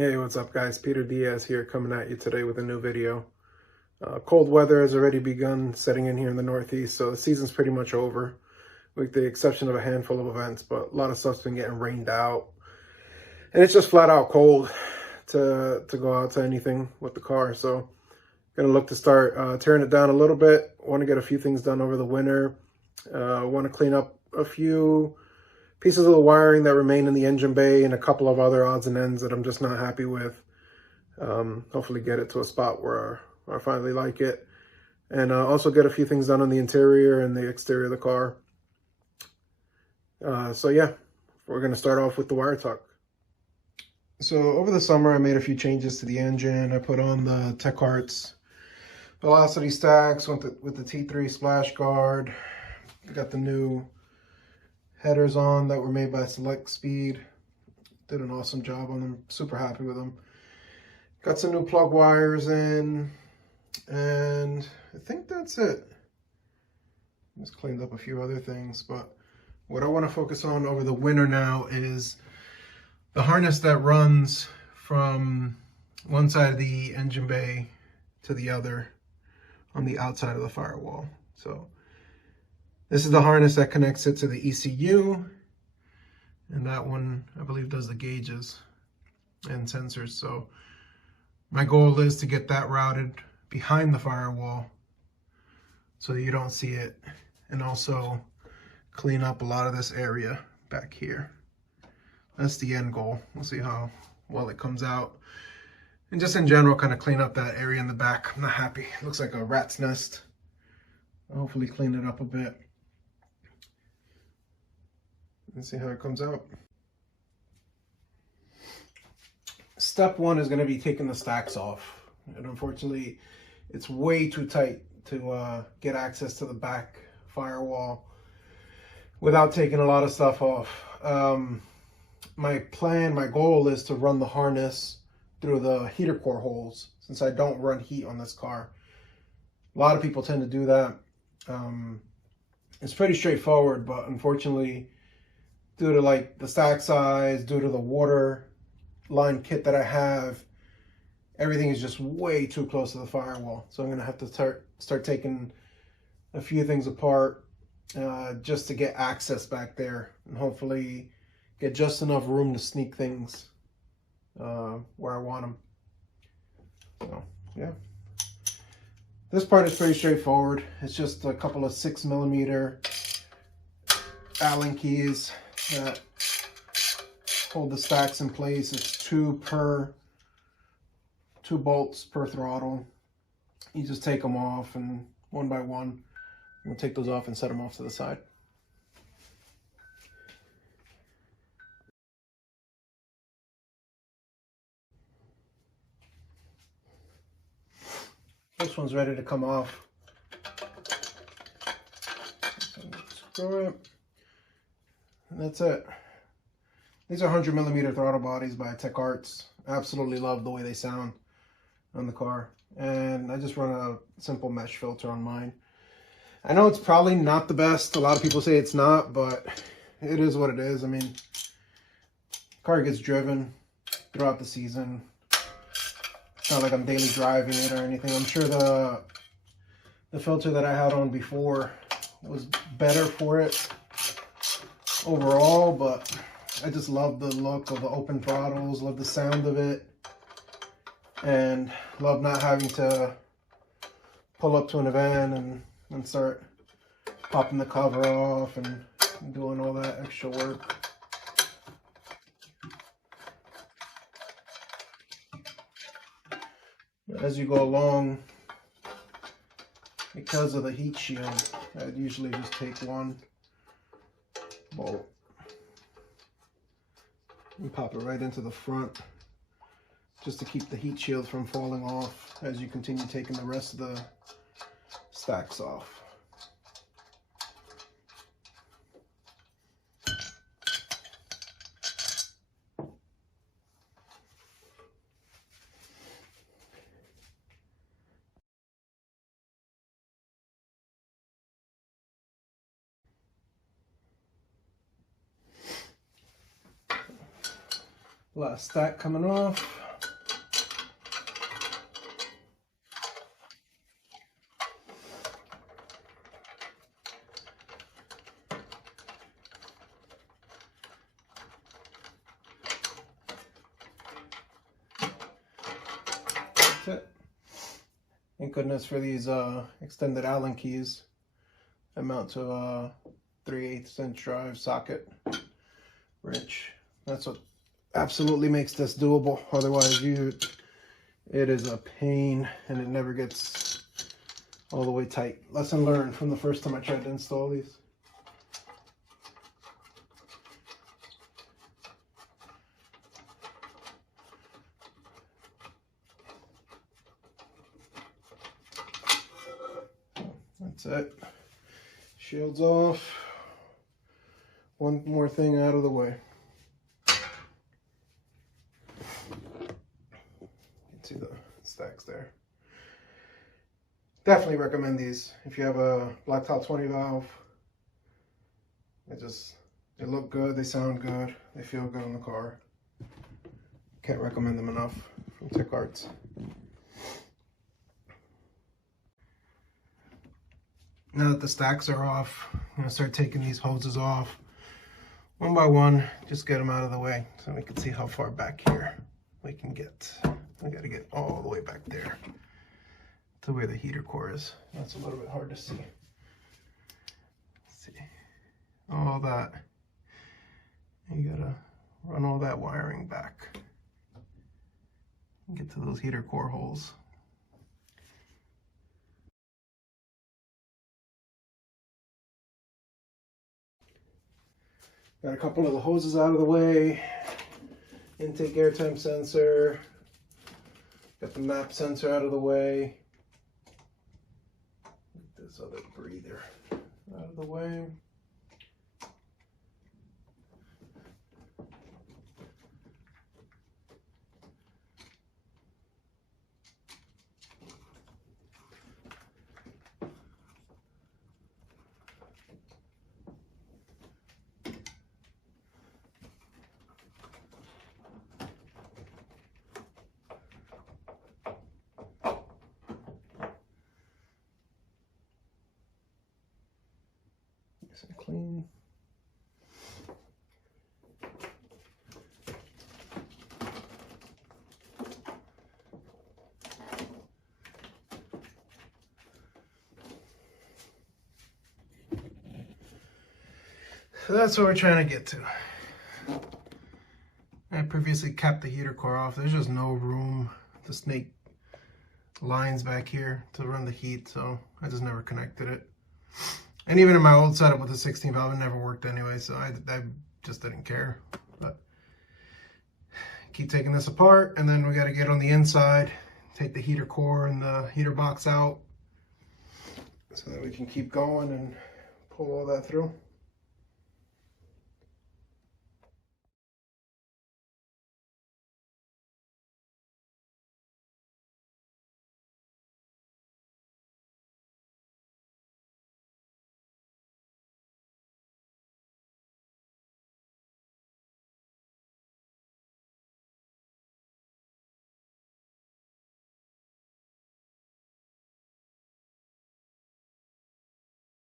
Hey, what's up guys? Peter Diaz here coming at you today with a new video. Cold weather has already begun setting in here in the Northeast, so the season's pretty much over, with the exception of a handful of events, but a lot of stuff's been getting rained out. And it's just flat out cold to go out to anything with the car, so gonna look to start tearing it down a little bit. Want to get a few things done over the winter. Want to clean up a few pieces of the wiring that remain in the engine bay and a couple of other odds and ends that I'm just not happy with. Hopefully get it to a spot where I finally like it. And also get a few things done on the interior and the exterior of the car. So yeah, we're going to start off with the wire tuck. So over the summer I made a few changes to the engine. I put on the Tech Arts velocity stacks with the T3 splash guard. I got the new headers on that were made by Select Speed. Did an awesome job on them. Super happy with them. Got some new plug wires in, and I think that's it. Just cleaned up a few other things, but what I want to focus on over the winter now is the harness that runs from one side of the engine bay to the other on the outside of the firewall. So this is the harness that connects it to the ECU, and that one, I believe, does the gauges and sensors. So my goal is to get that routed behind the firewall so that you don't see it, and also clean up a lot of this area back here. That's the end goal. We'll see how well it comes out. And just in general, kind of clean up that area in the back. I'm not happy. It looks like a rat's nest. I'll hopefully clean it up a bit. Let's see how it comes out. Step one is going to be taking the stacks off. And unfortunately, it's way too tight to get access to the back firewall without taking a lot of stuff off. My goal is to run the harness through the heater core holes, since I don't run heat on this car. A lot of people tend to do that. It's pretty straightforward, but unfortunately, due to like the stack size, due to the water line kit that I have, everything is just way too close to the firewall. So I'm gonna have to start taking a few things apart just to get access back there, and hopefully get just enough room to sneak things where I want them. So yeah, this part is pretty straightforward. It's just a couple of 6mm Allen keys that hold the stacks in place. It's two bolts per throttle. You just take them off, and one by one, we'll take those off and set them off to the side. This one's ready to come off. Screw it. And that's it. These are 100mm throttle bodies by Tech Arts. Absolutely love the way they sound on the car. And I just run a simple mesh filter on mine. I know it's probably not the best. A lot of people say it's not, but it is what it is. I mean, car gets driven throughout the season. It's not like I'm daily driving it or anything. I'm sure the filter that I had on before was better for it overall, but I just love the look of the open throttles, love the sound of it, and love not having to pull up to an event and start popping the cover off and doing all that extra work. As you go along, because of the heat shield, I'd usually just take one bolt and pop it right into the front, just to keep the heat shield from falling off as you continue taking the rest of the stacks off. Last stack coming off. That's it. Thank goodness for these extended Allen keys that mount to a 3/8 inch drive socket wrench. That's what absolutely makes this doable. Otherwise, it is a pain and it never gets all the way tight. Lesson learned from the first time I tried to install these. That's it. Shields off. One more thing out of the way. You can see the stacks there. Definitely recommend these if you have a blacktop 20 valve. They look good, they sound good, they feel good in the car. Can't recommend them enough from Tech Arts. Now that the stacks are off, I'm gonna start taking these hoses off one by one, just get them out of the way so we can see how far back here we can get. We gotta get all the way back there to where the heater core is. That's a little bit hard to see. Let's see, all that. You gotta run all that wiring back and get to those heater core holes. Got a couple of the hoses out of the way. Intake air temp sensor. Got the map sensor out of the way. Get this other breather out of the way. Nice and clean. So that's what we're trying to get to. I previously capped the heater core off. There's just no room to snake lines back here to run the heat, so I just never connected it. And even in my old setup with the 16 valve, it never worked anyway, so I just didn't care. But keep taking this apart, and then we got to get on the inside, take the heater core and the heater box out so that we can keep going and pull all that through.